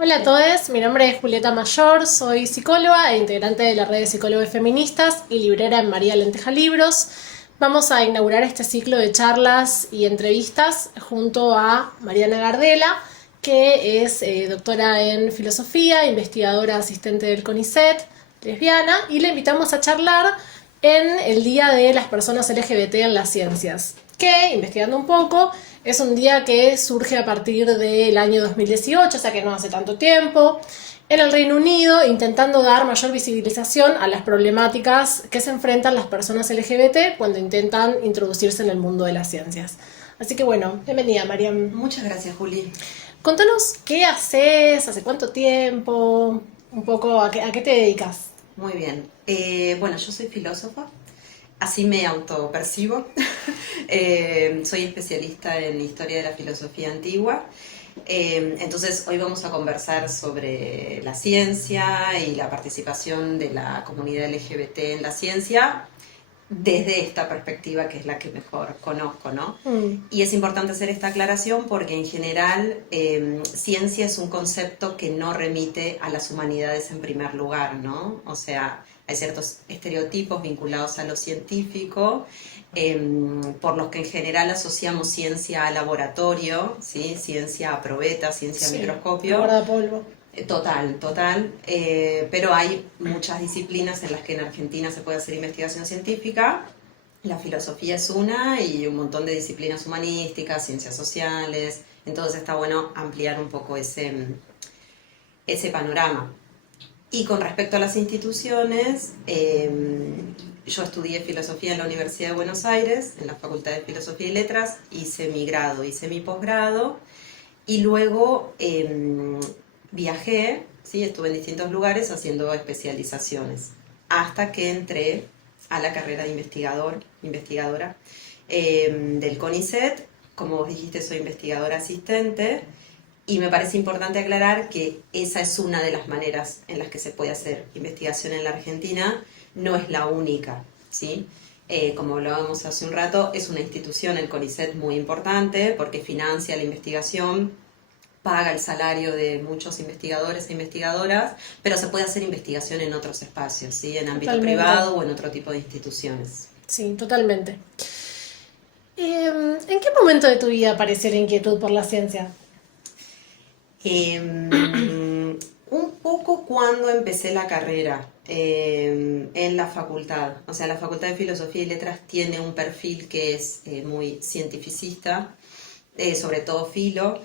Hola a todos, mi nombre es Julieta Mayor, soy psicóloga e integrante de la red de psicólogos feministas y librera en María Lenteja Libros. Vamos a inaugurar este ciclo de charlas y entrevistas junto a Mariana Gardela, que es doctora en filosofía, investigadora asistente del CONICET, lesbiana, y le invitamos a charlar en el Día de las Personas LGBT en las Ciencias, que, investigando un poco, es un día que surge a partir del año 2018, o sea que no hace tanto tiempo, en el Reino Unido, intentando dar mayor visibilización a las problemáticas que se enfrentan las personas LGBT cuando intentan introducirse en el mundo de las ciencias. Así que bueno, bienvenida, Mariam. Muchas gracias, Juli. Contanos qué haces, hace cuánto tiempo, un poco a qué te dedicas. Muy bien. Bueno, yo soy filósofa, así me autopercibo. Soy especialista en historia de la filosofía antigua. Entonces, hoy vamos a conversar sobre la ciencia y la participación de la comunidad LGBT en la ciencia desde esta perspectiva que es la que mejor conozco, ¿no? Y es importante hacer esta aclaración porque en general ciencia es un concepto que no remite a las humanidades en primer lugar, ¿no? O sea, hay ciertos estereotipos vinculados a lo científico por los que en general asociamos ciencia a laboratorio, ¿sí? Ciencia a probeta, ciencia a microscopio. Guardapolvo. Total, total. Pero hay muchas disciplinas en las que en Argentina se puede hacer investigación científica. La filosofía es una y un montón de disciplinas humanísticas, ciencias sociales. Entonces está bueno ampliar un poco ese panorama. Y con respecto a las instituciones, yo estudié filosofía en la Universidad de Buenos Aires, en la Facultad de Filosofía y Letras, hice mi grado, hice mi posgrado y luego viajé, ¿sí? Estuve en distintos lugares haciendo especializaciones, hasta que entré a la carrera de investigadora del CONICET. Como vos dijiste, soy investigadora asistente y me parece importante aclarar que esa es una de las maneras en las que se puede hacer investigación en la Argentina, no es la única, ¿sí? Como hablábamos hace un rato, es una institución, el CONICET, muy importante porque financia la investigación, paga el salario de muchos investigadores e investigadoras, pero se puede hacer investigación en otros espacios, ¿sí? En ámbito privado o en otro tipo de instituciones. Sí, totalmente. ¿En qué momento de tu vida apareció la inquietud por la ciencia? Un poco cuando empecé la carrera en la facultad. O sea, la Facultad de Filosofía y Letras tiene un perfil que es muy cientificista, sobre todo filo.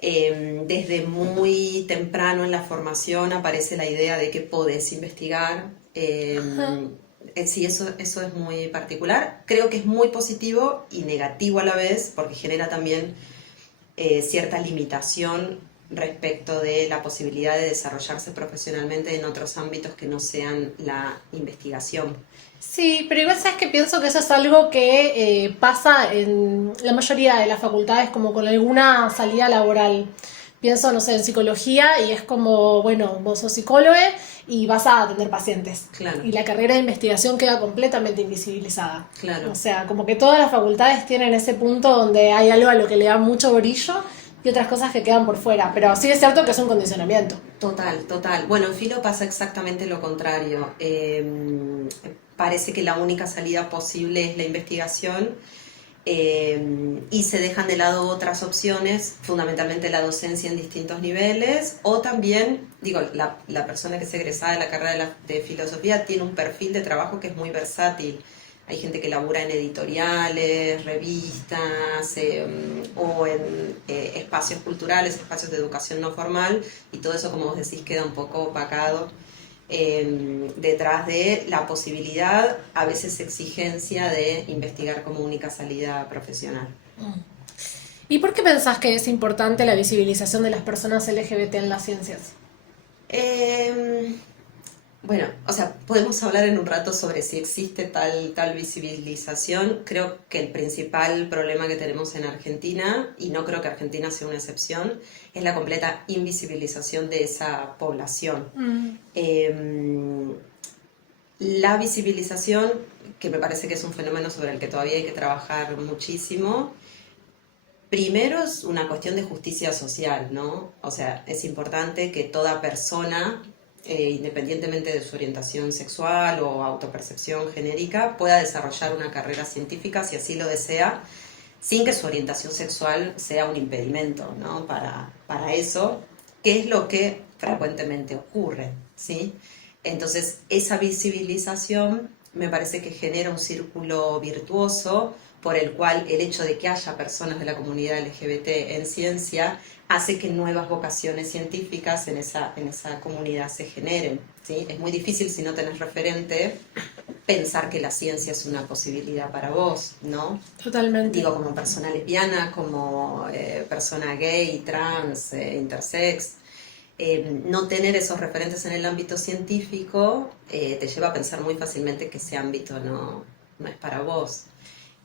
Desde muy temprano en la formación aparece la idea de que podés investigar. Sí, eso es muy particular. Creo que es muy positivo y negativo a la vez, porque genera también cierta limitación respecto de la posibilidad de desarrollarse profesionalmente en otros ámbitos que no sean la investigación. Sí, pero igual sabes que pienso que eso es algo que pasa en la mayoría de las facultades como con alguna salida laboral. Pienso, no sé, en psicología y es como, bueno, vos sos psicólogo y vas a atender pacientes. Claro. Y la carrera de investigación queda completamente invisibilizada. Claro. O sea, como que todas las facultades tienen ese punto donde hay algo a lo que le da mucho brillo y otras cosas que quedan por fuera. Pero sí es cierto que es un condicionamiento. Total, total. Bueno, en filo pasa exactamente lo contrario. Parece que la única salida posible es la investigación y se dejan de lado otras opciones, fundamentalmente la docencia en distintos niveles, o también, digo, la persona que es egresada de la carrera de filosofía tiene un perfil de trabajo que es muy versátil. Hay gente que labura en editoriales, revistas o en espacios culturales, espacios de educación no formal, y todo eso, como vos decís, queda un poco opacado detrás de la posibilidad, a veces exigencia de investigar como única salida profesional. ¿Y por qué pensás que es importante la visibilización de las personas LGBT en las ciencias? Eh, bueno, o sea, podemos hablar en un rato sobre si existe tal visibilización. Creo que el principal problema que tenemos en Argentina, y no creo que Argentina sea una excepción, es la completa invisibilización de esa población. Eh, la visibilización, que me parece que es un fenómeno sobre el que todavía hay que trabajar muchísimo, Primero es una cuestión de justicia social, ¿no? O sea, es importante que toda persona, independientemente de su orientación sexual o autopercepción genérica, pueda desarrollar una carrera científica si así lo desea, sin que su orientación sexual sea un impedimento, ¿no? Para eso, que es lo que frecuentemente ocurre, ¿sí? Entonces, esa visibilización me parece que genera un círculo virtuoso por el cual el hecho de que haya personas de la comunidad LGBT en ciencia hace que nuevas vocaciones científicas en esa comunidad se generen, ¿sí? Es muy difícil, si no tenés referente, pensar que la ciencia es una posibilidad para vos, ¿no? Totalmente. Digo, como persona lesbiana, como persona gay, trans, intersex. No tener esos referentes en el ámbito científico te lleva a pensar muy fácilmente que ese ámbito no es para vos.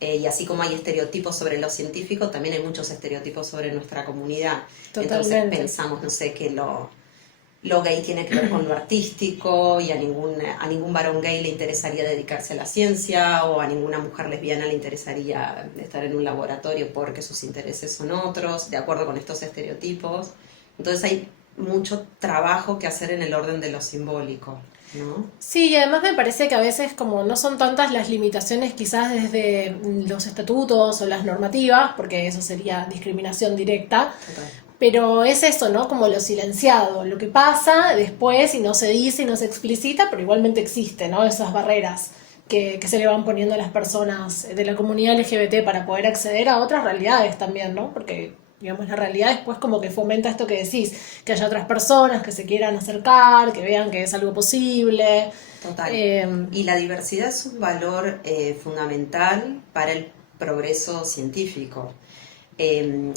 Y así como hay estereotipos sobre lo científico, también hay muchos estereotipos sobre nuestra comunidad. Totalmente. Entonces pensamos, no sé, que lo gay tiene que ver con lo artístico y a ningún varón gay le interesaría dedicarse a la ciencia, o a ninguna mujer lesbiana le interesaría estar en un laboratorio porque sus intereses son otros, de acuerdo con estos estereotipos. Entonces hay mucho trabajo que hacer en el orden de lo simbólico, ¿no? Sí, y además me parece que a veces como no son tantas las limitaciones quizás desde los estatutos o las normativas, porque eso sería discriminación directa, Total. pero es eso, ¿no? Como lo silenciado, lo que pasa después y no se dice y no se explicita, pero igualmente existe, ¿no? Esas barreras que se le van poniendo a las personas de la comunidad LGBT para poder acceder a otras realidades también, ¿no? Porque, digamos, la realidad después como que fomenta esto que decís, que haya otras personas que se quieran acercar, que vean que es algo posible. Total. Y la diversidad es un valor fundamental para el progreso científico,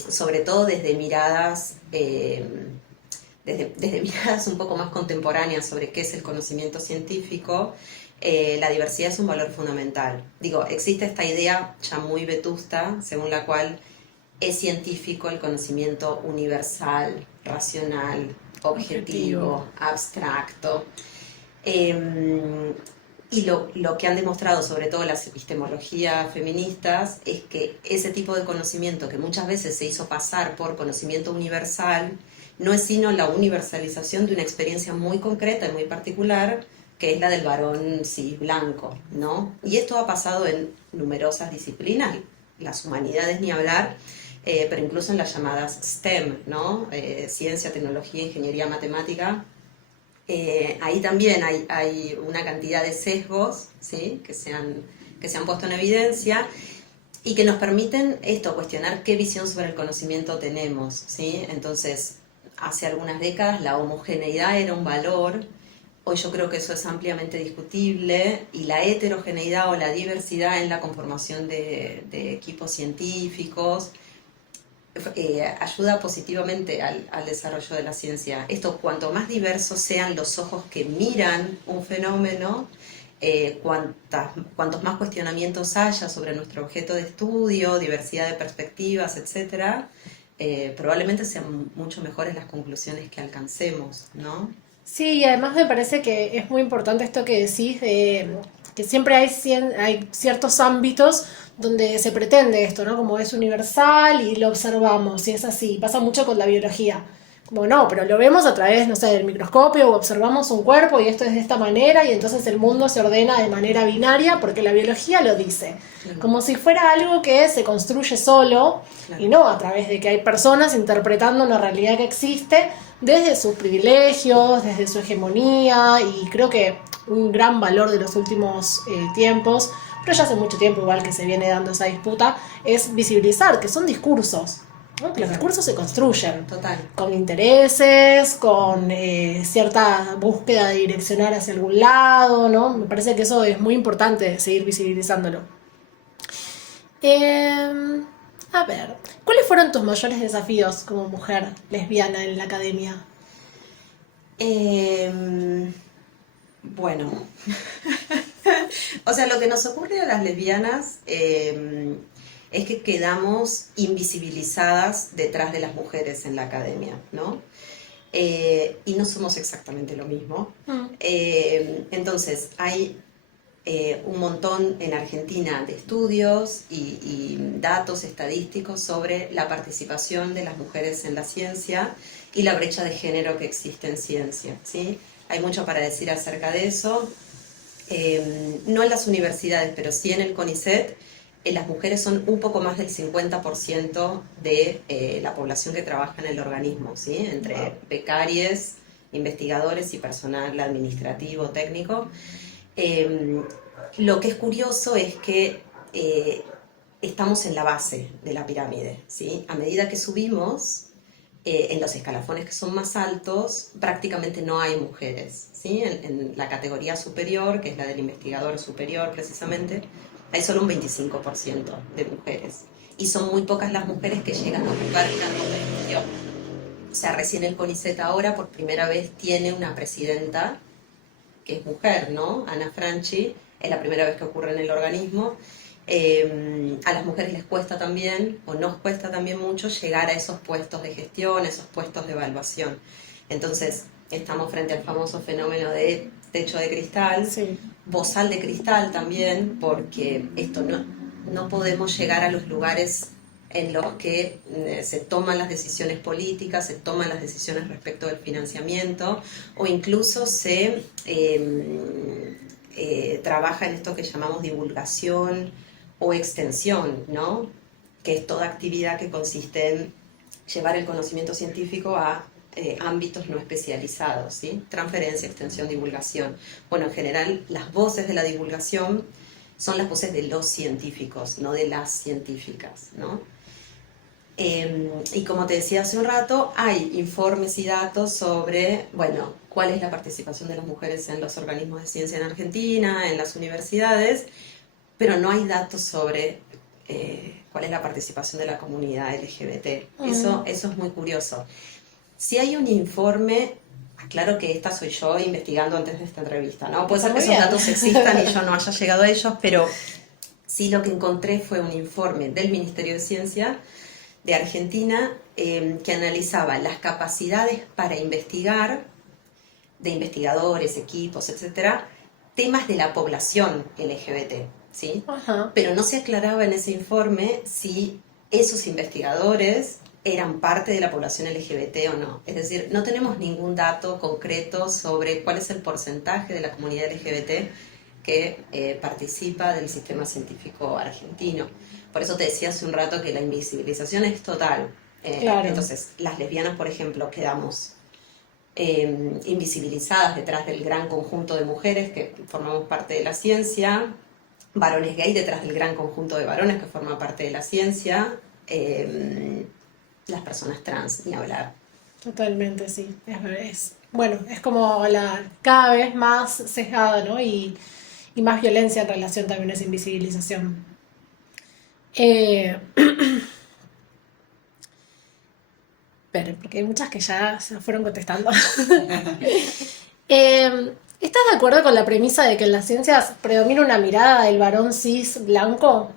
sobre todo desde miradas, desde miradas un poco más contemporáneas sobre qué es el conocimiento científico. La diversidad es un valor fundamental. Digo, existe esta idea ya muy vetusta, según la cual es científico el conocimiento universal, racional, objetivo, abstracto. Y lo que han demostrado, sobre todo las epistemologías feministas, es que ese tipo de conocimiento, que muchas veces se hizo pasar por conocimiento universal, no es sino la universalización de una experiencia muy concreta y muy particular, que es la del varón cis blanco, ¿no? Y esto ha pasado en numerosas disciplinas, las humanidades ni hablar, pero incluso en las llamadas STEM, ¿no? Ciencia, tecnología, ingeniería, matemática. Ahí también hay una cantidad de sesgos, ¿sí? que se han puesto en evidencia y que nos permiten cuestionar qué visión sobre el conocimiento tenemos, ¿sí? Entonces, hace algunas décadas la homogeneidad era un valor. Hoy yo creo que eso es ampliamente discutible, y la heterogeneidad o la diversidad en la conformación de equipos científicos ayuda positivamente al desarrollo de la ciencia. Esto, cuanto más diversos sean los ojos que miran un fenómeno, cuantos más cuestionamientos haya sobre nuestro objeto de estudio, diversidad de perspectivas, etcétera, probablemente sean mucho mejores las conclusiones que alcancemos, ¿no? Sí, y además me parece que es muy importante esto que decís de que siempre hay ciertos ámbitos donde se pretende esto, ¿no? Como es universal y lo observamos, y es así. Pasa mucho con la biología. Como no, pero lo vemos a través, no sé, del microscopio, o observamos un cuerpo y esto es de esta manera, y entonces el mundo se ordena de manera binaria porque la biología lo dice. Claro. Como si fuera algo que se construye solo, Claro. y no a través de que hay personas interpretando una realidad que existe desde sus privilegios, desde su hegemonía, y creo que un gran valor de los últimos tiempos, pero ya hace mucho tiempo igual que se viene dando esa disputa, es visibilizar que son discursos, ¿no? Que los discursos se construyen. Total. Con intereses, con cierta búsqueda de direccionar hacia algún lado, ¿no? Me parece que eso es muy importante, seguir visibilizándolo. A ver, ¿cuáles fueron tus mayores desafíos como mujer lesbiana en la academia? Bueno, o sea, lo que nos ocurre a las lesbianas es que quedamos invisibilizadas detrás de las mujeres en la academia, ¿no? Y no somos exactamente lo mismo. Entonces, hay un montón en Argentina de estudios y datos estadísticos sobre la participación de las mujeres en la ciencia y la brecha de género que existe en ciencia, ¿sí? Hay mucho para decir acerca de eso. No en las universidades, pero sí en el CONICET, las mujeres son un poco más del 50% de la población que trabaja en el organismo, ¿sí? Entre becarios, investigadores y personal administrativo, técnico. Lo que es curioso es que estamos en la base de la pirámide, ¿sí? A medida que subimos, en los escalafones que son más altos, prácticamente no hay mujeres, ¿sí? En la categoría superior, que es la del investigador superior precisamente, hay solo un 25% de mujeres. Y son muy pocas las mujeres que llegan a ocupar cargos de gestión. O sea, recién el CONICET ahora por primera vez tiene una presidenta que es mujer, ¿no? Ana Franchi, es la primera vez que ocurre en el organismo. A las mujeres les cuesta también, o nos cuesta también mucho, llegar a esos puestos de gestión, esos puestos de evaluación. Entonces, estamos frente al famoso fenómeno de techo de cristal, Sí. bozal de cristal también, porque esto no podemos llegar a los lugares en los que se toman las decisiones políticas, se toman las decisiones respecto del financiamiento, o incluso se trabaja en esto que llamamos divulgación o extensión, ¿no? Que es toda actividad que consiste en llevar el conocimiento científico a ámbitos no especializados, ¿sí? Transferencia, extensión, divulgación. Bueno, en general, las voces de la divulgación son las voces de los científicos, no de las científicas, ¿no? Y como te decía hace un rato, hay informes y datos sobre, bueno, cuál es la participación de las mujeres en los organismos de ciencia en Argentina, en las universidades, pero no hay datos sobre cuál es la participación de la comunidad LGBT. Eso es muy curioso. Si hay un informe, aclaro que esta soy yo investigando antes de esta entrevista, ¿no? Puede ser que esos datos existan y yo no haya llegado a ellos, pero sí lo que encontré fue un informe del Ministerio de Ciencia de Argentina que analizaba las capacidades para investigar de investigadores, equipos, etcétera, temas de la población LGBT, ¿sí? Ajá. Pero no se aclaraba en ese informe si esos investigadores eran parte de la población LGBT o no. Es decir, no tenemos ningún dato concreto sobre cuál es el porcentaje de la comunidad LGBT que participa del sistema científico argentino. Por eso te decía hace un rato que la invisibilización es total. Claro. Entonces, las lesbianas, por ejemplo, quedamos invisibilizadas detrás del gran conjunto de mujeres que formamos parte de la ciencia, varones gay detrás del gran conjunto de varones que forman parte de la ciencia, las personas trans, ni hablar. Totalmente, sí. Bueno, es como cada vez más sesgada, ¿no? Y más violencia en relación también a esa invisibilización. Esperen, porque hay muchas que ya se fueron contestando. ¿Estás de acuerdo con la premisa de que en las ciencias predomina una mirada del varón cis blanco?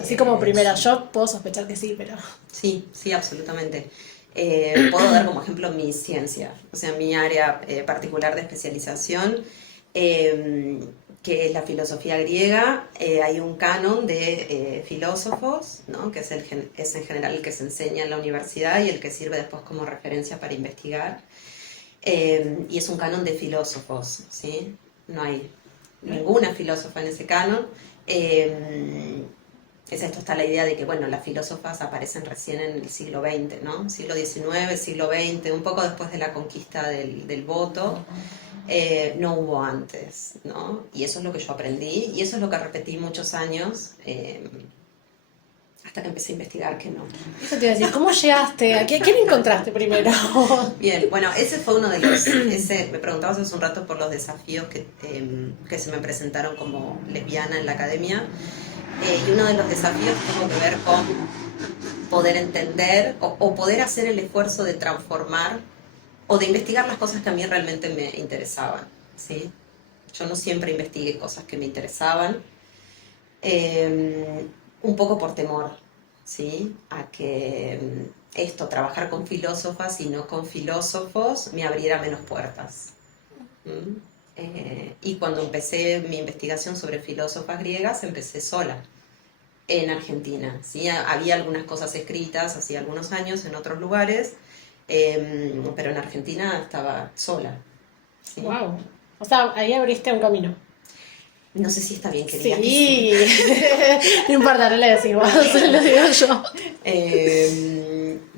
Así como primera, Sí. yo puedo sospechar que sí, pero... Sí, sí, absolutamente. Puedo dar como ejemplo mi ciencia, o sea, mi área particular de especialización, que es la filosofía griega. Hay un canon de filósofos, ¿no? Que es en general el que se enseña en la universidad y el que sirve después como referencia para investigar. Y es un canon de filósofos, ¿sí? No hay ninguna filósofa en ese canon. Está la idea de que, bueno, las filósofas aparecen recién en el siglo XX, ¿no? Siglo XIX, siglo XX, un poco después de la conquista del voto. No hubo antes, ¿no? Y eso es lo que yo aprendí y eso es lo que repetí muchos años hasta que empecé a investigar que no. Eso te iba a decir, ¿cómo llegaste? ¿Quién encontraste primero? Bien, bueno, ese fue uno de los... me preguntabas hace un rato por los desafíos que se me presentaron como lesbiana en la academia. Y uno de los desafíos tuvo que ver con poder entender o poder hacer el esfuerzo de transformar o de investigar las cosas que a mí realmente me interesaban, ¿sí? Yo no siempre investigué cosas que me interesaban, un poco por temor, ¿sí? A que trabajar con filósofas y no con filósofos, me abriera menos puertas. ¿Mm? Y cuando empecé mi investigación sobre filósofas griegas, empecé sola en Argentina. ¿Sí? Había algunas cosas escritas hace algunos años en otros lugares, pero en Argentina estaba sola. ¿Sí? Wow. O sea, ahí abriste un camino. No sé si está bien que diga que Sí. No importa, no le decimos, lo digo yo.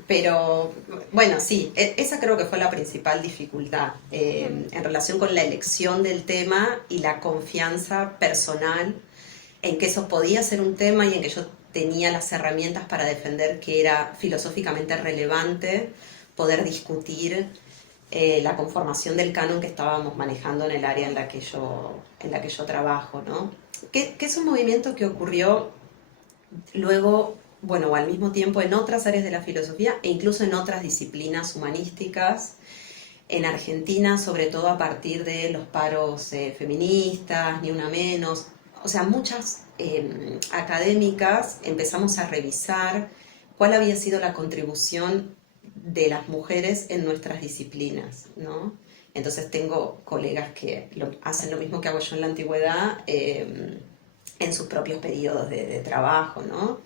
Pero bueno, sí, esa creo que fue la principal dificultad en relación con la elección del tema y la confianza personal en que eso podía ser un tema y en que yo tenía las herramientas para defender que era filosóficamente relevante poder discutir la conformación del canon que estábamos manejando en el área en la que yo trabajo, ¿no? Que es un movimiento que ocurrió luego, bueno, o al mismo tiempo en otras áreas de la filosofía e incluso en otras disciplinas humanísticas, en Argentina, sobre todo a partir de los paros feministas, ni una menos. O sea, muchas académicas empezamos a revisar cuál había sido la contribución de las mujeres en nuestras disciplinas, ¿no? Entonces tengo colegas que hacen lo mismo que hago yo en la antigüedad en sus propios periodos de trabajo, ¿no?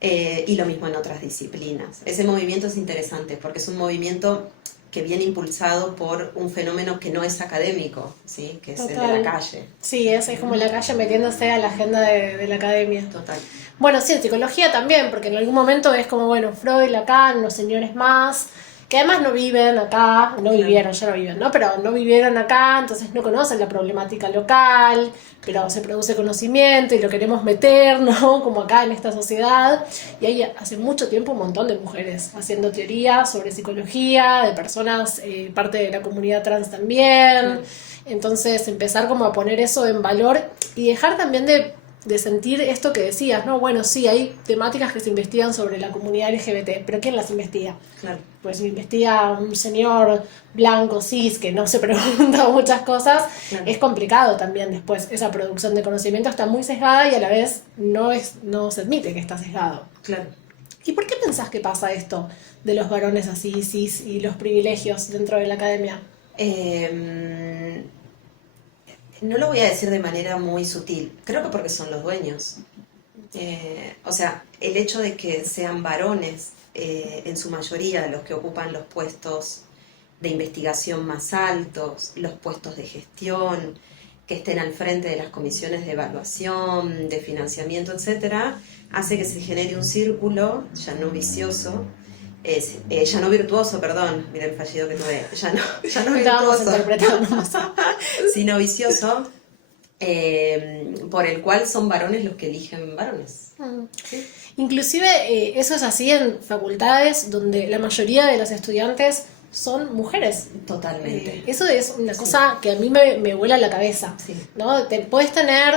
Y lo mismo en otras disciplinas. Ese movimiento es interesante porque es un movimiento que viene impulsado por un fenómeno que no es académico, ¿sí? Que es el de la calle. Sí, es como la calle metiéndose a la agenda de la academia. Total. Bueno, sí, en psicología también, porque en algún momento es como, bueno, Freud, Lacan, los señores más, que además no viven acá, no vivieron, ya no viven, ¿no? Pero no vivieron acá, entonces no conocen la problemática local, pero se produce conocimiento y lo queremos meter, ¿no? Como acá en esta sociedad. Y hay hace mucho tiempo un montón de mujeres haciendo teoría sobre psicología, de personas, parte de la comunidad trans también. Entonces empezar como a poner eso en valor y dejar también de sentir esto que decías, ¿no? Bueno, sí, hay temáticas que se investigan sobre la comunidad LGBT, pero ¿quién las investiga? Claro. Pues investiga un señor blanco, cis, que no se pregunta muchas cosas, claro. Es complicado también después. Esa producción de conocimiento está muy sesgada y a la vez no se admite que está sesgado. Claro. ¿Y por qué pensás que pasa esto de los varones así, cis, y los privilegios dentro de la academia? No lo voy a decir de manera muy sutil, creo que porque son los dueños. O sea, el hecho de que sean varones, en su mayoría, los que ocupan los puestos de investigación más altos, los puestos de gestión, que estén al frente de las comisiones de evaluación, de financiamiento, etcétera, hace que se genere un círculo, ya no vicioso, ya no virtuoso, perdón, mira el fallido que tuve, ya no virtuoso, sino vicioso, por el cual son varones los que eligen varones. ¿Sí? Inclusive eso es así en facultades donde la mayoría de los estudiantes son mujeres. Totalmente. Eso es una cosa que a mí me vuela la cabeza, sí. ¿No? Puedes tener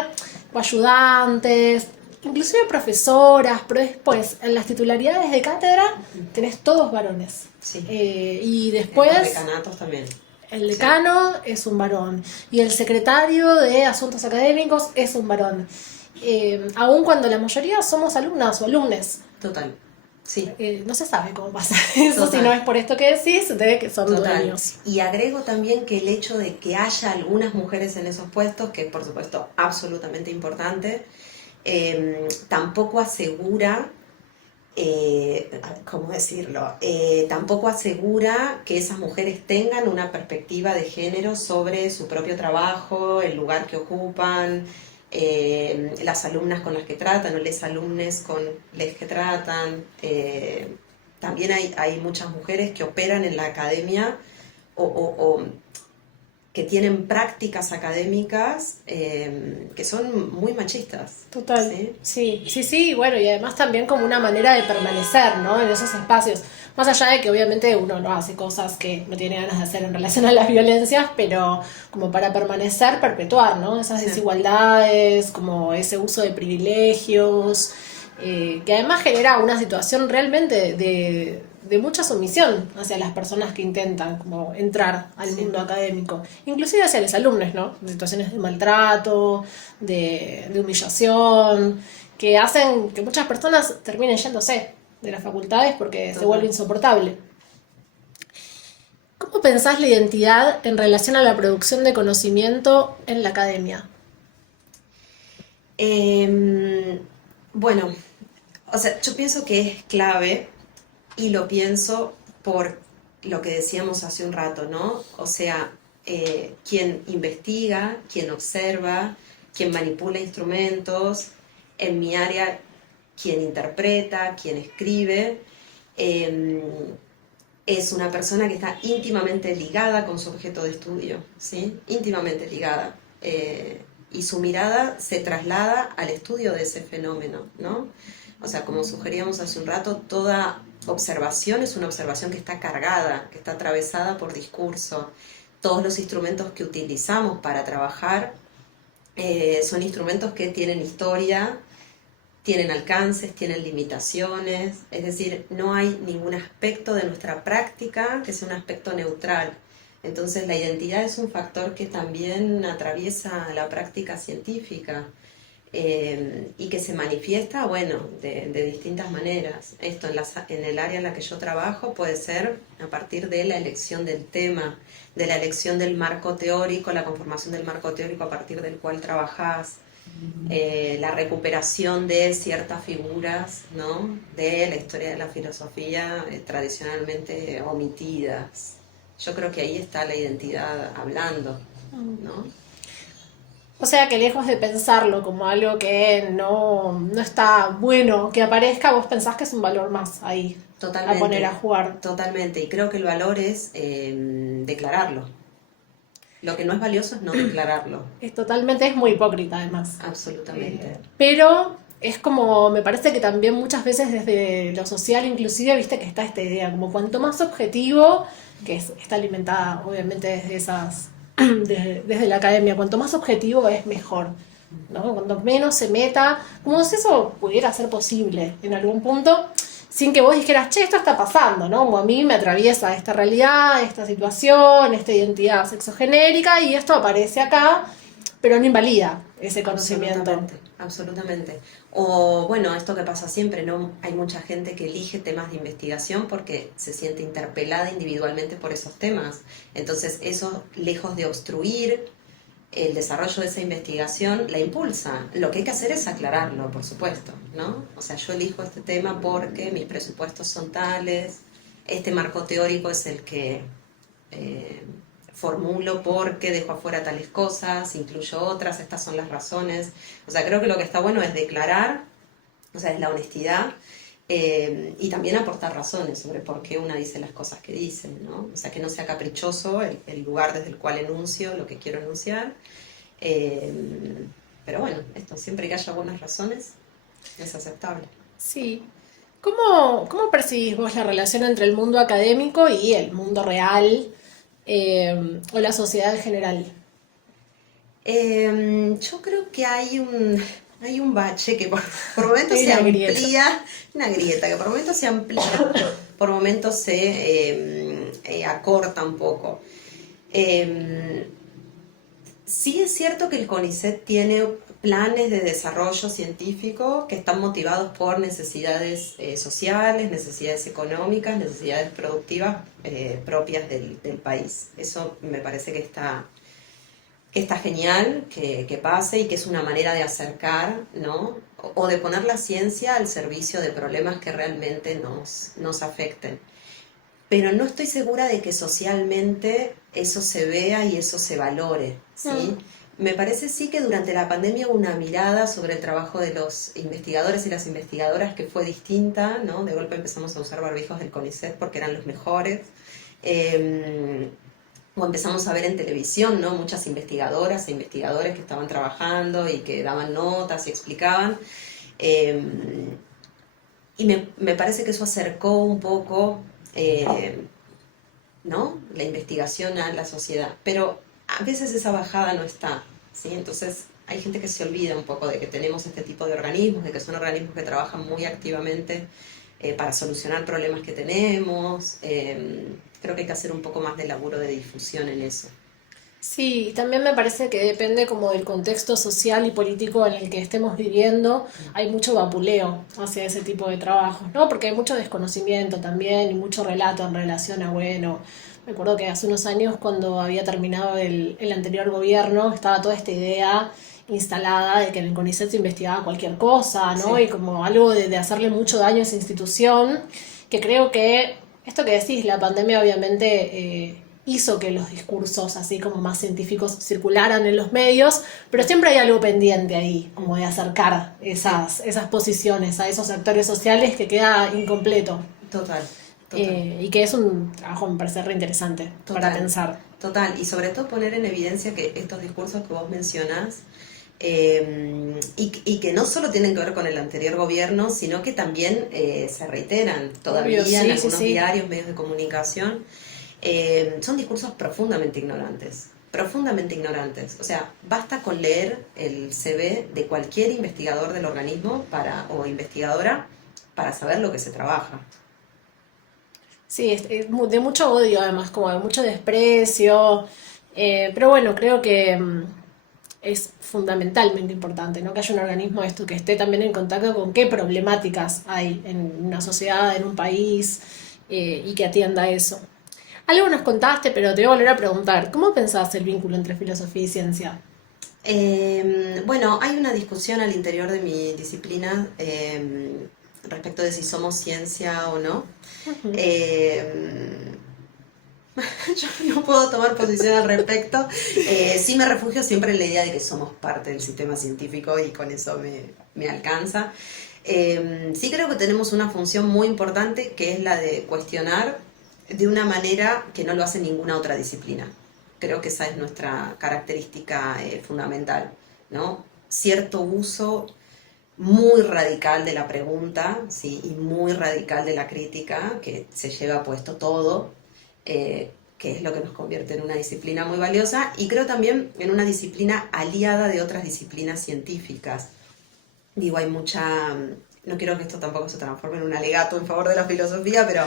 ayudantes, inclusive profesoras, pero después en las titularidades de cátedra tenés todos varones. Sí. Y después los decanatos también. El decano es un varón y el secretario de asuntos académicos es un varón. Aun cuando la mayoría somos alumnas o alumnes. Total. Sí. No se sabe cómo pasa eso. Total. Si no es por esto que decís, de que son dueños. Y agrego también que el hecho de que haya algunas mujeres en esos puestos, que es por supuesto absolutamente importante, tampoco asegura, ¿cómo decirlo? Tampoco asegura que esas mujeres tengan una perspectiva de género sobre su propio trabajo, el lugar que ocupan, las alumnas con las que tratan o les alumnes con les que tratan. También hay muchas mujeres que operan en la academia o que tienen prácticas académicas que son muy machistas. Total, sí, bueno, y además también como una manera de permanecer, ¿no? En esos espacios. Más allá de que obviamente uno no hace cosas que no tiene ganas de hacer en relación a las violencias, pero como para permanecer, perpetuar, ¿no? Esas desigualdades, como ese uso de privilegios, que además genera una situación realmente de mucha sumisión hacia las personas que intentan como entrar al mundo académico, inclusive hacia los alumnos, ¿no? Situaciones de maltrato, de humillación, que hacen que muchas personas terminen yéndose de las facultades porque se vuelve insoportable. ¿Cómo ¿Cómo pensás la identidad en relación a la producción de conocimiento en la academia? Bueno, o sea, yo pienso que es clave y lo pienso por lo que decíamos hace un rato, ¿no? O sea, quien investiga, quien observa, quien manipula instrumentos, en mi área, quien interpreta, quien escribe, eh, es una persona que está íntimamente ligada con su objeto de estudio, ¿sí? Íntimamente ligada. Y su mirada se traslada al estudio de ese fenómeno, ¿no? O sea, como sugeríamos hace un rato, toda observación es una observación que está cargada, que está atravesada por discurso. Todos los instrumentos que utilizamos para trabajar son instrumentos que tienen historia, tienen alcances, tienen limitaciones, es decir, no hay ningún aspecto de nuestra práctica que sea un aspecto neutral. Entonces la identidad es un factor que también atraviesa la práctica científica y que se manifiesta, bueno, de distintas maneras. Esto en el área en la que yo trabajo puede ser a partir de la elección del tema, de la elección del marco teórico, la conformación del marco teórico a partir del cual trabajás, la recuperación de ciertas figuras, ¿no? De la historia de la filosofía tradicionalmente omitidas. Yo creo que ahí está la identidad hablando, ¿no? O sea que lejos de pensarlo como algo que no está bueno que aparezca, vos pensás que es un valor más ahí a poner a Totalmente, jugar. totalmente. Y creo que el valor es declararlo. Lo que no es valioso es no declararlo. Es muy hipócrita además. Absolutamente. Pero es como, me parece que también muchas veces desde lo social inclusive, viste que está esta idea, como cuanto más objetivo, está alimentada obviamente desde desde la academia, cuanto más objetivo es mejor, ¿no? Cuanto menos se meta, como si eso pudiera ser posible en algún punto, sin que vos dijeras, che, esto está pasando, ¿no? Como a mí me atraviesa esta realidad, esta situación, esta identidad sexogenérica, y esto aparece acá, pero no invalida ese conocimiento. Absolutamente, absolutamente. O bueno, esto que pasa siempre, ¿no? Hay mucha gente que elige temas de investigación porque se siente interpelada individualmente por esos temas. Entonces, eso, lejos de obstruir el desarrollo de esa investigación, la impulsa. Lo que hay que hacer es aclararlo, por supuesto, ¿no? O sea, yo elijo este tema porque mis presupuestos son tales, este marco teórico es el que eh, formulo porque dejo afuera tales cosas, incluyo otras, estas son las razones. O sea, creo que lo que está bueno es declarar, o sea, es la honestidad y también aportar razones sobre por qué una dice las cosas que dice, ¿no? O sea, que no sea caprichoso el lugar desde el cual enuncio lo que quiero enunciar. Eh, pero bueno, esto, siempre que haya buenas razones, es aceptable. Sí. ¿Cómo percibís vos la relación entre el mundo académico y el mundo real o la sociedad en general? Yo creo que hay un bache que por momentos Hay se una grieta. amplía, una grieta que por momentos se amplía, por momentos se acorta un poco. Eh, sí es cierto que el CONICET tiene planes de desarrollo científico que están motivados por necesidades sociales, necesidades económicas, necesidades productivas propias del país. Eso me parece que está genial que pase y que es una manera de acercar, ¿no? O de poner la ciencia al servicio de problemas que realmente nos afecten. Pero no estoy segura de que socialmente eso se vea y eso se valore, ¿sí? Me parece sí que durante la pandemia hubo una mirada sobre el trabajo de los investigadores y las investigadoras que fue distinta, ¿no? De golpe empezamos a usar barbijos del CONICET porque eran los mejores. O empezamos a ver en televisión, ¿no? Muchas investigadoras e investigadores que estaban trabajando y que daban notas y explicaban. Eh, y me parece que eso acercó un poco, ¿no? La investigación a la sociedad. Pero a veces esa bajada no está, ¿sí? Entonces hay gente que se olvida un poco de que tenemos este tipo de organismos, de que son organismos que trabajan muy activamente para solucionar problemas que tenemos. Creo que hay que hacer un poco más de laburo de difusión en eso. Sí, también me parece que depende como del contexto social y político en el que estemos viviendo. Hay mucho vapuleo hacia ese tipo de trabajos, ¿no? Porque hay mucho desconocimiento también y mucho relato en relación a, bueno, Me acuerdo que hace unos años, cuando había terminado el anterior gobierno, estaba toda esta idea instalada de que en el CONICET se investigaba cualquier cosa, ¿no? Sí, Y como algo de hacerle mucho daño a esa institución, que creo que esto que decís, la pandemia obviamente hizo que los discursos así como más científicos circularan en los medios, pero siempre hay algo pendiente ahí, como de acercar esas posiciones a esos actores sociales que queda incompleto. total, total. Y que es un trabajo, me parece, re interesante para Total, pensar. total. Y sobre todo poner en evidencia que estos discursos que vos mencionás, y que no solo tienen que ver con el anterior gobierno, sino que también se reiteran todavía Obvio, en sí, sí, algunos sí. diarios, medios de comunicación, son discursos profundamente ignorantes. Profundamente ignorantes. O sea, basta con leer el CV de cualquier investigador del organismo o investigadora para saber lo que se trabaja. Sí, es de mucho odio además, como de mucho desprecio. Pero bueno, creo que es fundamentalmente importante, ¿no? Que haya un organismo esto que esté también en contacto con qué problemáticas hay en una sociedad, en un país, y que atienda eso. Algo nos contaste, pero te voy a volver a preguntar, ¿cómo pensás el vínculo entre filosofía y ciencia? Bueno, hay una discusión al interior de mi disciplina respecto de si somos ciencia o no. Eh, yo no puedo tomar posición al respecto. Sí me refugio siempre en la idea de que somos parte del sistema científico y con eso me alcanza. Sí creo que tenemos una función muy importante que es la de cuestionar de una manera que no lo hace ninguna otra disciplina. Creo que esa es nuestra característica fundamental, ¿no? Cierto uso muy radical de la pregunta, ¿sí? Y muy radical de la crítica, que se lleva puesto todo, que es lo que nos convierte en una disciplina muy valiosa y creo también en una disciplina aliada de otras disciplinas científicas. Digo, hay mucha, no quiero que esto tampoco se transforme en un alegato en favor de la filosofía, pero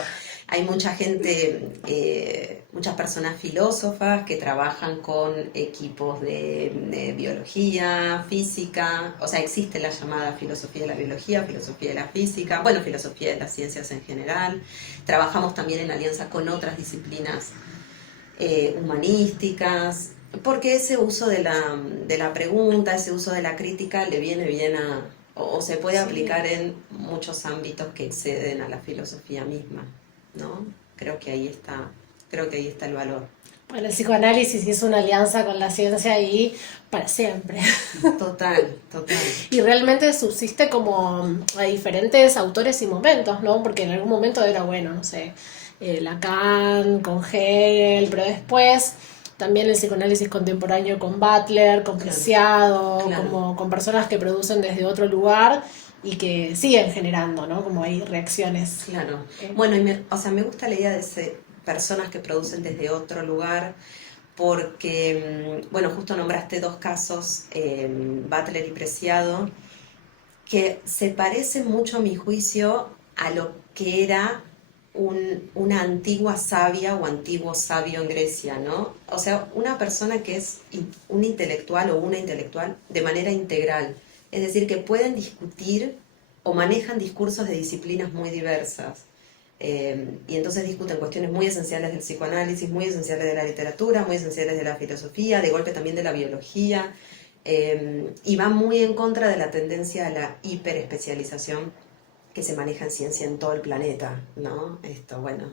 hay mucha gente, muchas personas filósofas que trabajan con equipos de biología, física, o sea, existe la llamada filosofía de la biología, filosofía de la física, bueno, filosofía de las ciencias en general. Trabajamos también en alianza con otras disciplinas humanísticas, porque ese uso de la pregunta, ese uso de la crítica le viene bien o se puede Sí. aplicar en muchos ámbitos que exceden a la filosofía misma, ¿no? Creo que ahí está el valor. Bueno, el psicoanálisis hizo una alianza con la ciencia y para siempre. Total, total. Y realmente subsiste como a diferentes autores y momentos, ¿no? Porque en algún momento era, bueno, no sé, Lacan con Hegel, pero después también el psicoanálisis contemporáneo con Butler, con Claro, Preciado, claro, como con personas que producen desde otro lugar y que siguen generando, ¿no? Como hay reacciones. claro. Eh, Bueno, o sea, me gusta la idea de personas que producen desde otro lugar, porque, bueno, justo nombraste dos casos, Butler y Preciado, que se parece mucho a mi juicio a lo que era una antigua sabia o antiguo sabio en Grecia, ¿no? O sea, una persona que es un intelectual o una intelectual de manera integral, es decir, que pueden discutir o manejan discursos de disciplinas muy diversas. Y entonces discuten cuestiones muy esenciales del psicoanálisis, muy esenciales de la literatura, muy esenciales de la filosofía, de golpe también de la biología, y va muy en contra de la tendencia a la hiperespecialización que se maneja en ciencia en todo el planeta, ¿no? Esto, bueno,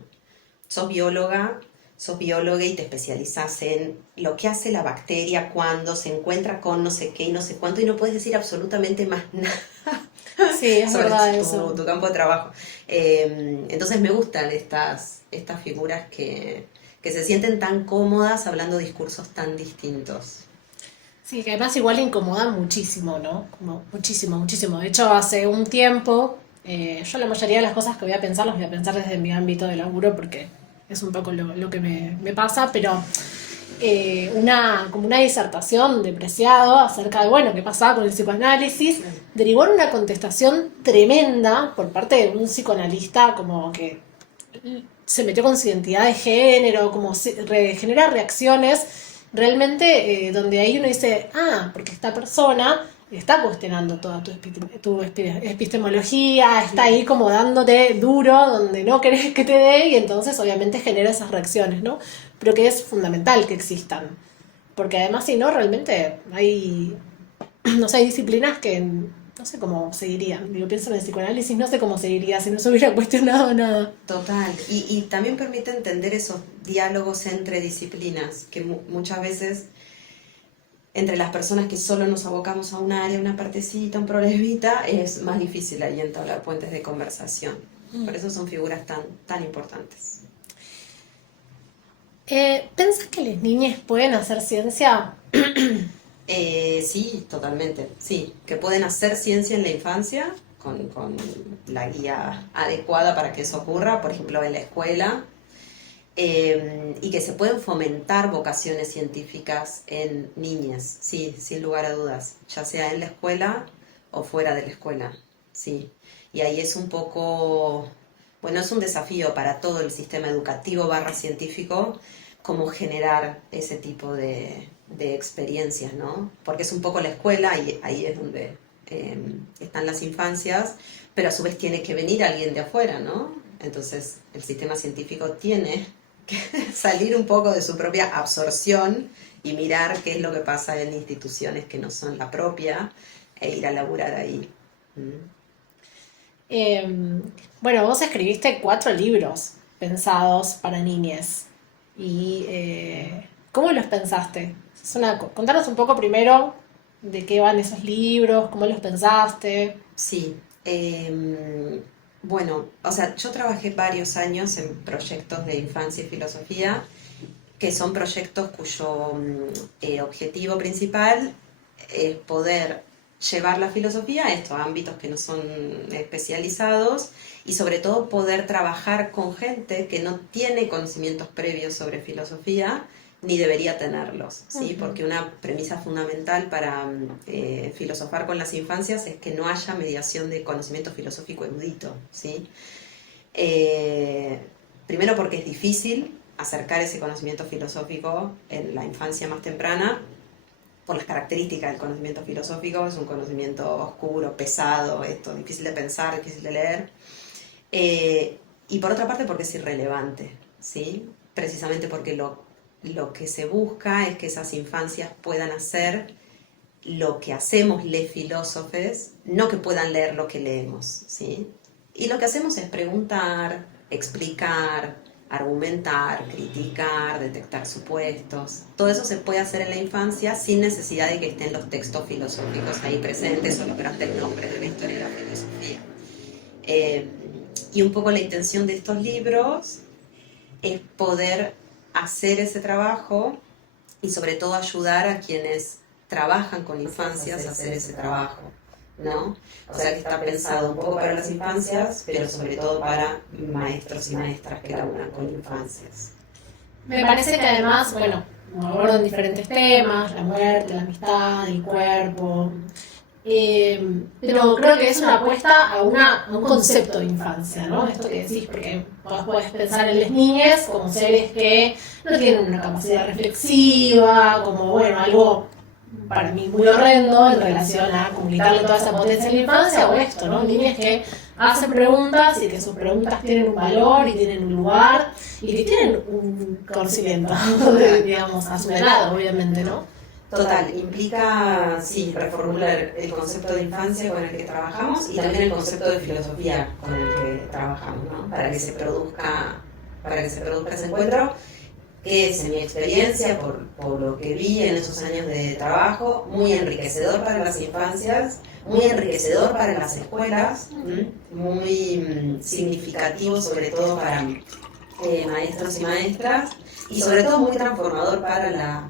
sos bióloga, sos bióloga y te especializás en lo que hace la bacteria cuando se encuentra con no sé qué y no sé cuánto y no puedes decir absolutamente más nada sí, es sobre verdad tu, eso. tu campo de trabajo. Entonces me gustan estas figuras que se sienten tan cómodas hablando discursos tan distintos. Sí, que además igual incomoda muchísimo, ¿no? Como muchísimo, muchísimo. De hecho, hace un tiempo, yo la mayoría de las cosas que voy a pensar las voy a pensar desde mi ámbito de laburo porque es un poco lo que me pasa, pero como una disertación de Preciado acerca de, bueno, qué pasaba con el psicoanálisis, Claro. derivó en una contestación tremenda por parte de un psicoanalista como que se metió con su identidad de género, como genera reacciones realmente donde ahí uno dice, porque esta persona está cuestionando toda tu epistemología, está ahí como dándote duro donde no querés que te dé y entonces obviamente genera esas reacciones, ¿no? Pero que es fundamental que existan, porque además si no, realmente hay, no sé, hay disciplinas que no sé cómo seguirían. Digo, pienso en el psicoanálisis, no sé cómo seguiría si no se hubiera cuestionado nada. Total, y también permite entender esos diálogos entre disciplinas, que muchas veces entre las personas que solo nos abocamos a un área, una partecita, un problemita, es más difícil ahí entablar puentes de conversación. Por eso son figuras tan importantes. ¿Pensás que las niñas pueden hacer ciencia? Sí, totalmente. Sí, que pueden hacer ciencia en la infancia con la guía adecuada para que eso ocurra, por ejemplo, en la escuela. Y que se pueden fomentar vocaciones científicas en niñas, sí, sin lugar a dudas, ya sea en la escuela o fuera de la escuela, sí. Y ahí es un poco, bueno, es un desafío para todo el sistema educativo / científico, cómo generar ese tipo de experiencias, ¿no? Porque es un poco la escuela y ahí es donde están las infancias, pero a su vez tiene que venir alguien de afuera, ¿no? Entonces el sistema científico tiene que salir un poco de su propia absorción y mirar qué es lo que pasa en instituciones que no son la propia e ir a laburar ahí. Bueno, vos escribiste 4 libros pensados para niñas. ¿Y cómo los pensaste? Contanos un poco primero de qué van esos libros, cómo los pensaste. Sí, bueno, o sea, yo trabajé varios años en proyectos de infancia y filosofía, que son proyectos cuyo objetivo principal es poder llevar la filosofía a estos ámbitos que no son especializados y sobre todo poder trabajar con gente que no tiene conocimientos previos sobre filosofía ni debería tenerlos, ¿sí? Porque una premisa fundamental para filosofar con las infancias es que no haya mediación de conocimiento filosófico erudito, ¿sí? Primero porque es difícil acercar ese conocimiento filosófico en la infancia más temprana, por las características del conocimiento filosófico, es un conocimiento oscuro, pesado, difícil de pensar, difícil de leer, y por otra parte porque es irrelevante, ¿sí? Precisamente porque lo que se busca es que esas infancias puedan hacer lo que hacemos les filósofes, no que puedan leer lo que leemos, ¿sí? Y lo que hacemos es preguntar, explicar, argumentar, criticar, detectar supuestos. Todo eso se puede hacer en la infancia sin necesidad de que estén los textos filosóficos ahí presentes o los grandes nombres de la historia de la filosofía. Y un poco la intención de estos libros es poder hacer ese trabajo y sobre todo ayudar a quienes trabajan con infancias a hacer ese trabajo, ¿no? O sea que está pensado un poco para las infancias, pero sobre todo para maestros y maestras que laburan con infancias. Me parece que además, bueno, abordan diferentes temas, la muerte, la amistad, el cuerpo, pero creo que es una apuesta a un concepto de infancia, ¿no? Esto que decís, porque vos podés pensar en las niñas como seres que no tienen una capacidad reflexiva, como, bueno, algo para mí muy horrendo en relación a comunicarle toda esa potencia en la infancia, o esto, ¿no? Niñas que hacen preguntas y que sus preguntas tienen un valor y tienen un lugar y que tienen un conocimiento, digamos, a su lado, obviamente, ¿no? Total, implica, sí, reformular el concepto de infancia con el que trabajamos y también el concepto de filosofía con el que trabajamos, ¿no? Para que se produzca ese encuentro, que es, en mi experiencia, por lo que vi en esos años de trabajo, muy enriquecedor para las infancias, muy enriquecedor para las escuelas, muy significativo sobre todo para maestros y maestras, y sobre todo muy transformador para la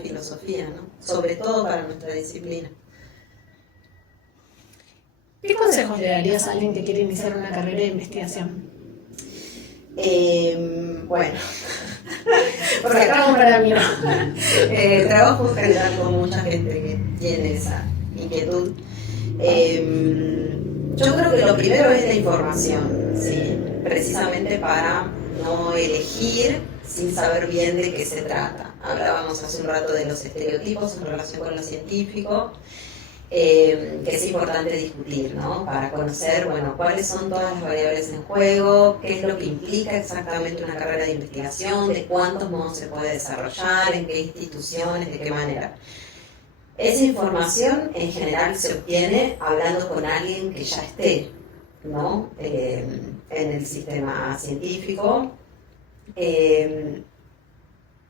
filosofía, ¿no? Sobre todo para nuestra disciplina. ¿Qué consejos le darías a alguien que quiere iniciar una carrera de investigación? Bueno, porque acá para mí trabajo en general con mucha gente que tiene esa inquietud. Yo creo que lo primero es la información, ¿sí? Precisamente para no elegir sin saber bien de qué se trata. Hablábamos hace un rato de los estereotipos en relación con lo científico. que es importante discutir, ¿no? Para conocer, bueno, cuáles son todas las variables en juego, qué es lo que implica exactamente una carrera de investigación, de cuántos modos se puede desarrollar, en qué instituciones, de qué manera. Esa información en general se obtiene hablando con alguien que ya esté, ¿no? En el sistema científico.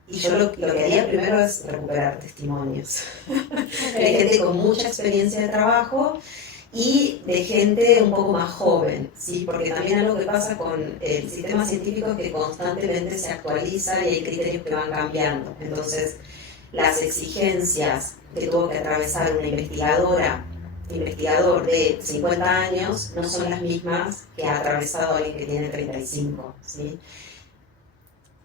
Y yo lo que haría primero es recuperar testimonios de gente con mucha experiencia de trabajo y de gente un poco más joven, ¿sí? Porque también algo que pasa con el sistema científico es que constantemente se actualiza y hay criterios que van cambiando. Entonces, las exigencias que tuvo que atravesar una investigador de 50 años no son las mismas que ha atravesado alguien que tiene 35, ¿sí?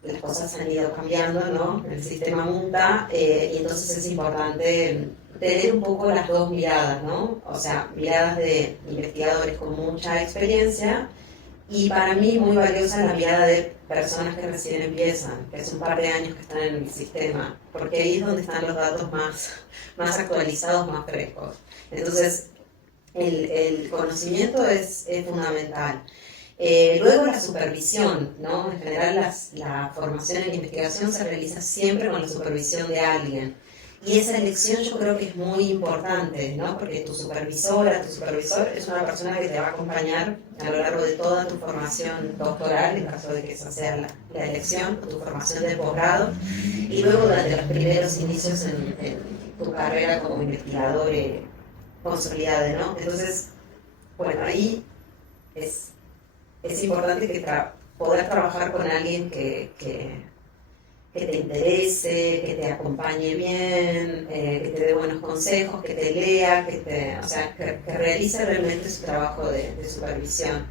Las cosas han ido cambiando, ¿no? El sistema muta, y entonces es importante tener un poco las dos miradas, ¿no? O sea, miradas de investigadores con mucha experiencia y para mí muy valiosa la mirada de personas que recién empiezan, que es un par de años que están en el sistema, porque ahí es donde están los datos más actualizados, más frescos. Entonces, el conocimiento es fundamental. Luego la supervisión, ¿no? En general la formación en investigación se realiza siempre con la supervisión de alguien. Y esa elección yo creo que es muy importante, ¿no? Porque tu supervisor es una persona que te va a acompañar a lo largo de toda tu formación doctoral, en caso de que esa sea la elección, o tu formación de posgrado, y luego durante los primeros inicios en tu carrera como investigador consolidado, ¿no? Entonces, bueno, ahí es importante poder trabajar con alguien que te interese, que te acompañe bien, que te dé buenos consejos, que te lea, o sea, que realice realmente su trabajo de supervisión.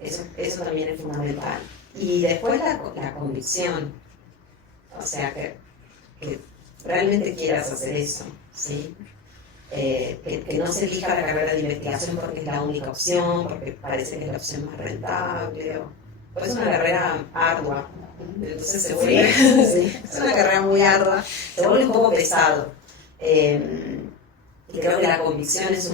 Eso también es fundamental. Y después la convicción, o sea, que realmente quieras hacer eso, ¿sí? Que no se elija la carrera de investigación porque es la única opción, porque parece que es la opción más rentable, o es una carrera ardua, entonces se vuelve, sí, es una carrera muy ardua, se vuelve un poco pesado. Y creo que la convicción es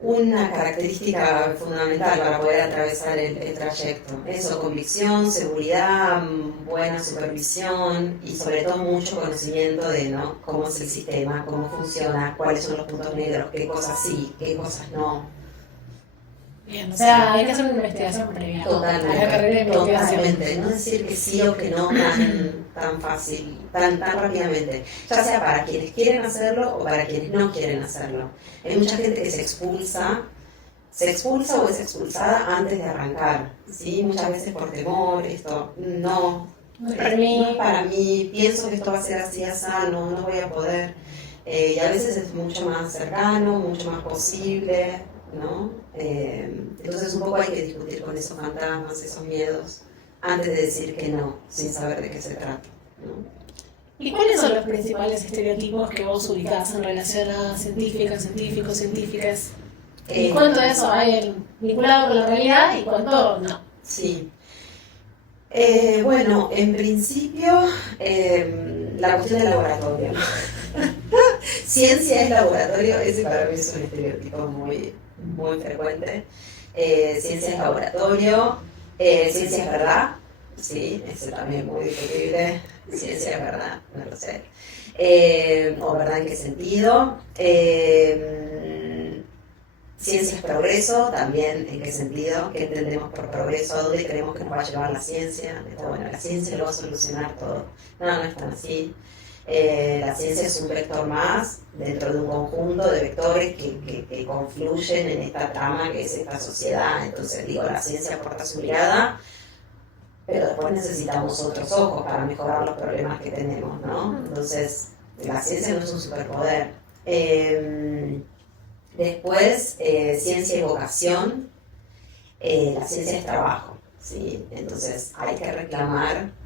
una característica fundamental para poder atravesar el trayecto. Eso, convicción, seguridad, buena supervisión y sobre todo mucho conocimiento de, ¿no?, cómo es el sistema, cómo funciona, cuáles son los puntos negros, qué cosas sí, qué cosas no. Bien, o sea, hay que hacer una investigación previa. Totalmente, a la carrera de investigación. Totalmente. No decir que sí o que no tan fácil, tan rápidamente. Ya sea para quienes quieren hacerlo o para quienes no quieren hacerlo. Hay mucha gente que se expulsa o es expulsada antes de arrancar, ¿sí? Muchas veces por temor, esto, no es para mí, pienso que esto va a ser así, no voy a poder. Y a veces es mucho más cercano, mucho más posible, ¿no? Entonces un poco hay que discutir con esos fantasmas, esos miedos, antes de decir que no, sin saber de qué se trata, ¿no? ¿Y cuáles son los principales estereotipos que vos ubicás en relación a científicos, científicas? ¿Y cuánto de eso hay vinculado con la realidad y cuánto no? Sí. Bueno, en principio, la cuestión del laboratorio. Ciencia es laboratorio, ese para mí es un estereotipo muy frecuente. Ciencia es laboratorio, ciencia es verdad, sí, ese también es muy discutible. Ciencia es verdad, no lo sé. O verdad en qué sentido. Ciencia es progreso, también en qué sentido, qué entendemos por progreso, a dónde creemos que nos va a llevar la ciencia. Bueno, la ciencia lo va a solucionar todo. No es tan así. La ciencia es un vector más dentro de un conjunto de vectores que confluyen en esta trama que es esta sociedad. Entonces, la ciencia aporta su mirada, pero después necesitamos otros ojos para mejorar los problemas que tenemos, ¿no? Entonces, la ciencia no es un superpoder. Después, ciencia y vocación. La ciencia es trabajo, ¿sí? Entonces, hay que reclamar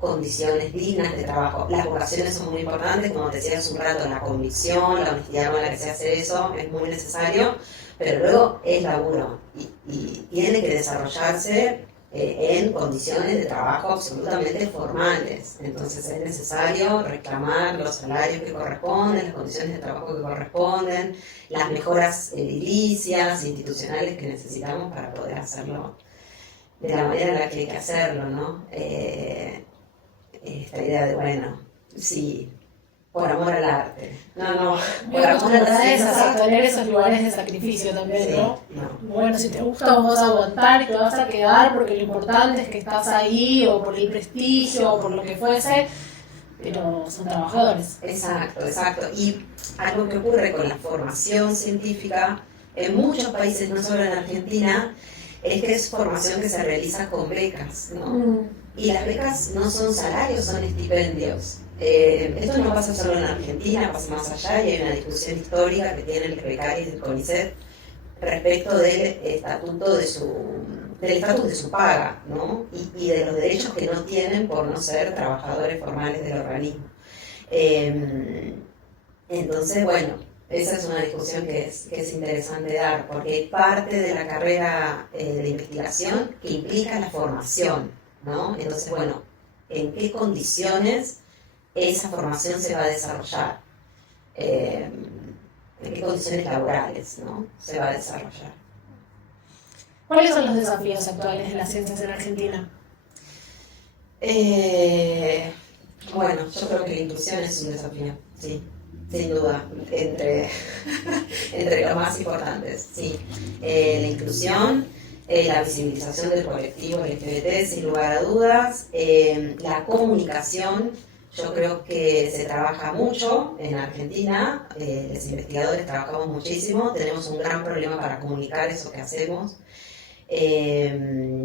condiciones dignas de trabajo. Las vocaciones son muy importantes, como te decía hace un rato, la convicción, la honestidad con la que se hace eso es muy necesario, pero luego es laburo y tiene que desarrollarse en condiciones de trabajo absolutamente formales. Entonces es necesario reclamar los salarios que corresponden, las condiciones de trabajo que corresponden, las mejoras edilicias, institucionales que necesitamos para poder hacerlo de la manera en la que hay que hacerlo, ¿no? Esta idea de, bueno, sí, por amor al arte. No, por amor a la ciencia. A tener esos lugares de sacrificio también, Sí, ¿no? no. Bueno, si te gusta vos vas a aguantar y te vas a quedar porque lo importante es que estás ahí o por el prestigio o por lo que fuese, pero son trabajadores. Exacto. Y algo que ocurre con la formación científica en muchos países, no solo en Argentina, es que es formación que se realiza con becas, ¿no? Y las becas no son salarios, son estipendios. Esto no pasa solo en Argentina, pasa más allá y hay una discusión histórica que tiene el becario y el CONICET respecto del estatus de su paga, ¿no? Y de los derechos que no tienen por no ser trabajadores formales del organismo. Entonces, bueno, esa es una discusión que es interesante dar, porque parte de la carrera de investigación que implica la formación, ¿no? Entonces, bueno, ¿en qué condiciones esa formación se va a desarrollar? ¿En qué condiciones laborales, ¿no? se va a desarrollar? ¿Cuáles son los desafíos actuales de las ciencias en Argentina? Bueno, yo creo que la inclusión es un desafío, sí, sin duda, entre los más importantes, sí. La inclusión, la visibilización del colectivo LGBT, sin lugar a dudas, la comunicación. Yo creo que se trabaja mucho en Argentina, los investigadores trabajamos muchísimo, tenemos un gran problema para comunicar eso que hacemos,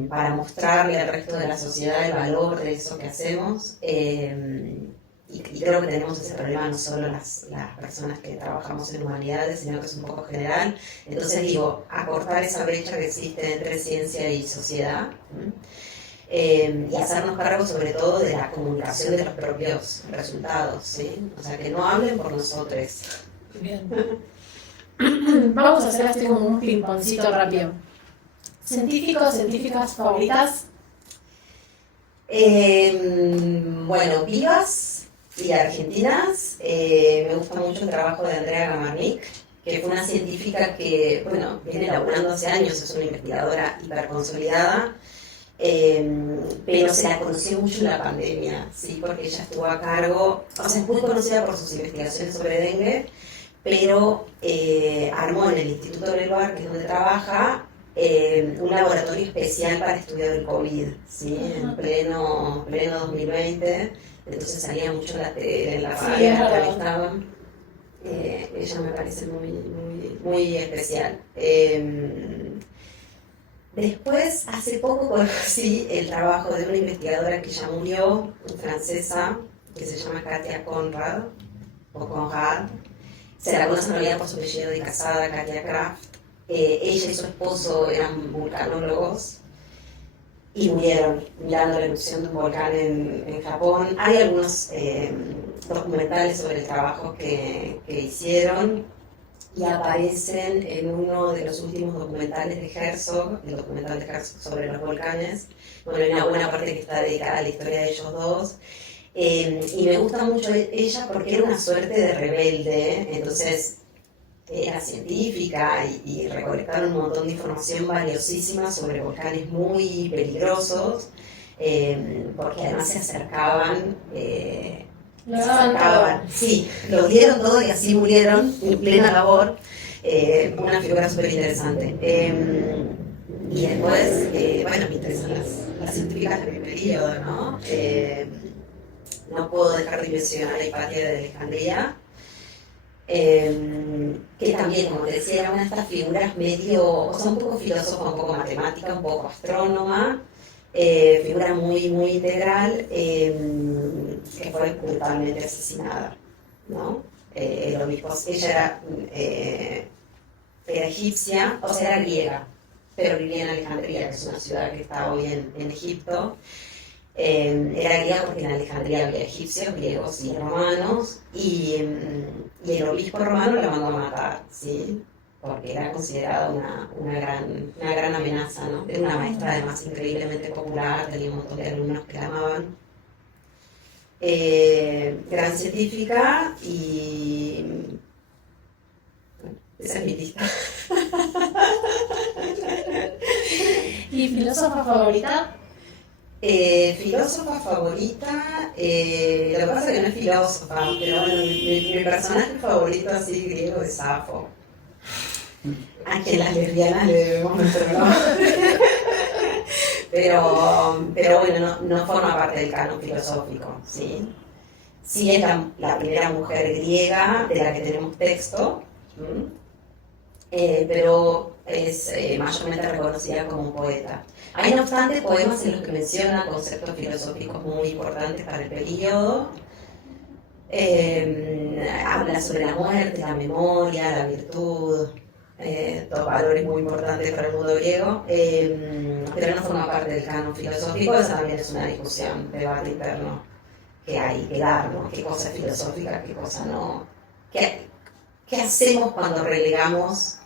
para mostrarle al resto de la sociedad el valor de eso que hacemos. Y creo que tenemos ese problema no solo las personas que trabajamos en humanidades, sino que es un poco general. Entonces digo, acortar esa brecha que existe entre ciencia y sociedad. Y hacernos cargo sobre todo de la comunicación de los propios resultados, ¿sí? O sea, que no hablen por nosotros. Bien. Vamos a hacer así como un ping-pongcito rápido. ¿Científicos, científicas favoritas? Bueno, vivas y argentinas. Me gusta mucho el trabajo de Andrea Gamarnik, que fue una científica que, bueno, viene laburando hace años, es una investigadora hiperconsolidada. Pero se la conoció mucho en la pandemia, ¿sí? Porque ella estuvo a cargo, o sea, es muy conocida por sus investigaciones sobre dengue, pero armó en el Instituto Breluar, que es donde trabaja, un laboratorio especial para estudiar el COVID, ¿sí? En pleno 2020, entonces salía mucho en la tele, en la radio, Sí, la entrevistaban. Ella me parece muy especial. Después, hace poco conocí el trabajo de una investigadora que ya murió, francesa, que se llama Katia Conrad, o Conrad. Se la conoce en realidad por su apellido de casada, Katia Kraft. Ella y su esposo eran vulcanólogos y murieron mirando la erupción de un volcán en Japón. Hay algunos documentales sobre el trabajo que hicieron, y aparecen en uno de los últimos documentales de Herzog, el documental de Herzog sobre los volcanes. Bueno, hay una buena parte que está dedicada a la historia de ellos dos. Y me gusta mucho ella porque era una suerte de rebelde, entonces era científica y recolectaron un montón de información valiosísima sobre volcanes muy peligrosos, porque además se acercaban... Sí, lo dieron todo y así murieron en plena labor. Una figura súper interesante. Y después, bueno, me interesan las científicas de mi periodo, ¿no? No puedo dejar de mencionar a Hipatia de Alejandría, que también, como te decía, era una de estas figuras medio, o sea, un poco filósofa, un poco matemática, un poco astrónoma. Figura muy integral, que fue brutalmente asesinada, ¿no? El obispo, ella era egipcia, o sea, era griega, pero vivía en Alejandría, que es una ciudad que está hoy en Egipto. Era griega porque en Alejandría había egipcios, griegos y romanos, y el obispo romano la mandó a matar, ¿sí? porque era considerada una gran amenaza, ¿no? Era una maestra además increíblemente popular, tenía un montón de alumnos que la amaban. Gran científica y... Bueno, esa es mi lista. ¿Y filósofa favorita? Filósofa favorita, lo que pasa es que no es filósofa, pero bueno, mi personaje favorito así griego es Safo. A que las lesbianas le debemos nuestro nombre. Pero bueno, no forma parte del canon filosófico, ¿sí? Sí es la primera mujer griega de la que tenemos texto, pero es mayormente reconocida como poeta. Hay no obstante poemas en los que menciona conceptos filosóficos muy importantes para el periodo. Habla sobre la muerte, la memoria, la virtud, dos valores muy importantes para el mundo griego, pero no forma parte del canon filosófico. Esa también es una discusión, debate interno que hay que dar, ¿no? ¿Qué cosa es filosófica, qué cosa no? ¿Qué hacemos cuando relegamos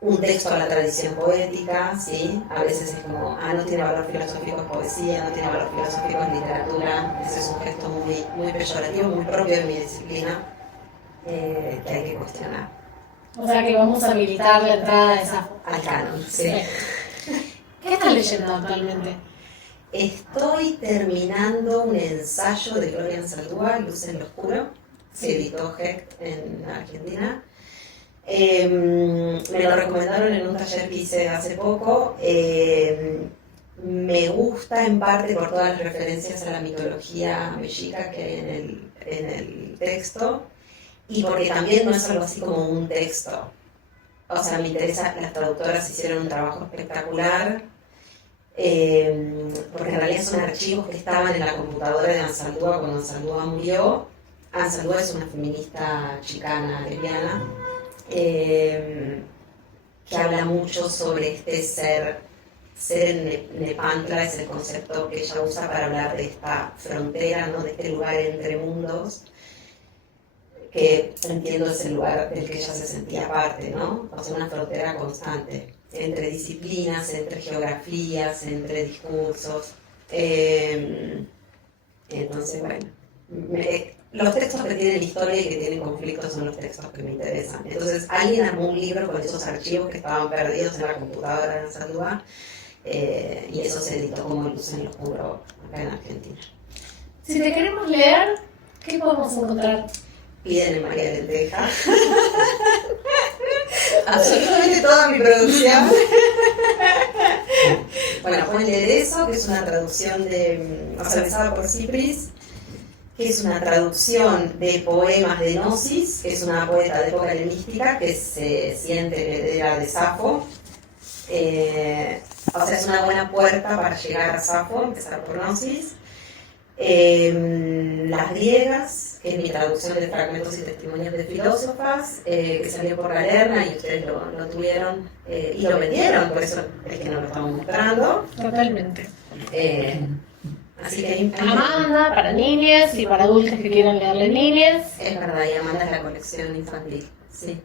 un texto a la tradición poética? ¿Sí? A veces es como, no tiene valor filosófico, es poesía, no tiene valor filosófico, es literatura. Ese es un gesto muy peyorativo, muy propio de mi disciplina, que hay que cuestionar. O sea que vamos a militar la entrada de Safo. Al canon, sí. ¿Qué estás leyendo actualmente? Estoy terminando un ensayo de Gloria Anzaldúa, Luz en lo Oscuro, que editó Hecht en Argentina. Me lo recomendaron en un taller que hice hace poco. Me gusta en parte por todas las referencias a la mitología mexica que hay en el texto, y porque también no es algo así como un texto. O sea, me interesa, las traductoras hicieron un trabajo espectacular, porque en realidad son archivos que estaban en la computadora de Anzaldúa cuando Anzaldúa murió. Anzaldúa es una feminista chicana, lesbiana, que habla mucho sobre este ser en Nepantla, es el concepto que ella usa para hablar de esta frontera, ¿no? De este lugar entre mundos, que entiendo es el lugar del que ella se sentía parte, ¿no? O sea, una frontera constante entre disciplinas, entre geografías, entre discursos. Entonces, bueno, los textos que tienen historia y que tienen conflictos son los textos que me interesan. Entonces, alguien armó un libro con esos archivos que estaban perdidos en la computadora de Anzaldúa, y eso se editó como Luz en lo Oscuro acá en Argentina. Si te queremos leer, ¿qué podemos encontrar? Piden en María Lenteja. Absolutamente toda mi producción. Bueno, pueden leer eso, que es una traducción pensada por Cipris, que es una traducción de poemas de Gnosis, que es una poeta de época helenística que se siente heredera de Safo. O sea, es una buena puerta para llegar a Safo, empezar por Gnosis. Las griegas, que es mi traducción de fragmentos y testimonios de filósofas, que salió por Galerna y ustedes lo tuvieron y lo vendieron, por eso es que no lo estamos mostrando. Totalmente. Así que Amanda, para niñas y para adultos que quieran leerle niñas. Es verdad, y Amanda es la colección infantil, sí.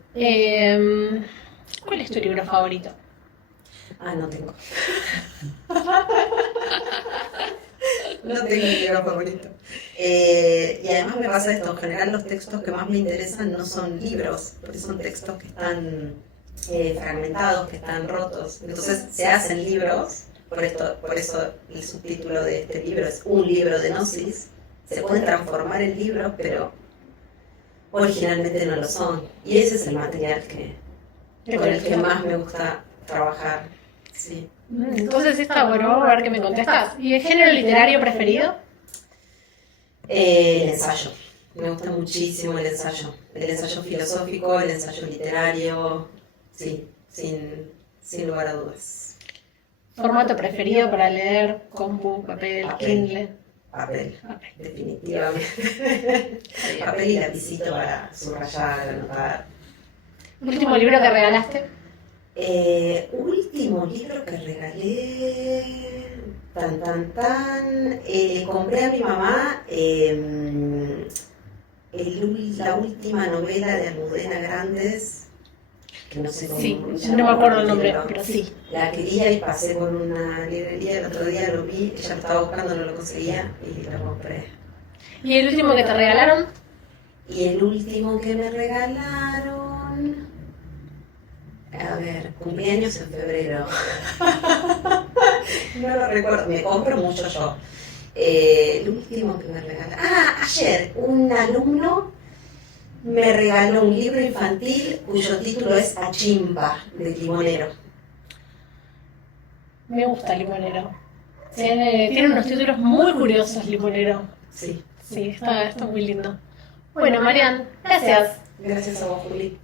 ¿Cuál es tu libro favorito? No tengo. No tengo un libro favorito. Y además me pasa esto, en general los textos que más me interesan no son libros, porque son textos que están fragmentados, que están rotos. Entonces se hacen libros, por eso el subtítulo de este libro es un libro de Gnosis. Se pueden transformar en libros, pero originalmente no lo son. Y ese es el material con el que más me gusta trabajar. Sí. Entonces está bueno, vamos a ver qué me contestas. ¿Y el género literario preferido? El ensayo. Me gusta muchísimo el ensayo. El ensayo filosófico, el ensayo literario, sí, sin lugar a dudas. ¿Formato preferido para leer? ¿Compu, papel, Kindle? Papel, definitivamente. Papel y lapicito para subrayar, anotar. ¿Último libro que regalaste? Último libro que regalé, compré a mi mamá la última novela de Almudena Grandes, que no sé cómo Sí, se no me llama acuerdo el nombre, libro. pero sí. La quería y pasé por una librería, el otro día lo vi, ella lo estaba buscando, no lo conseguía y lo compré. ¿Y el último que te regalaron? Y el último que me regalaron... A ver, cumpleaños en febrero. No lo recuerdo, me compro mucho yo. El último que me regalaron... ayer un alumno me regaló un libro infantil cuyo título es Achimba, de Limonero. Me gusta Limonero. Tiene unos títulos muy curiosos, Limonero. Sí. Sí, está muy lindo. Bueno, Marian, gracias. Gracias a vos, Juli.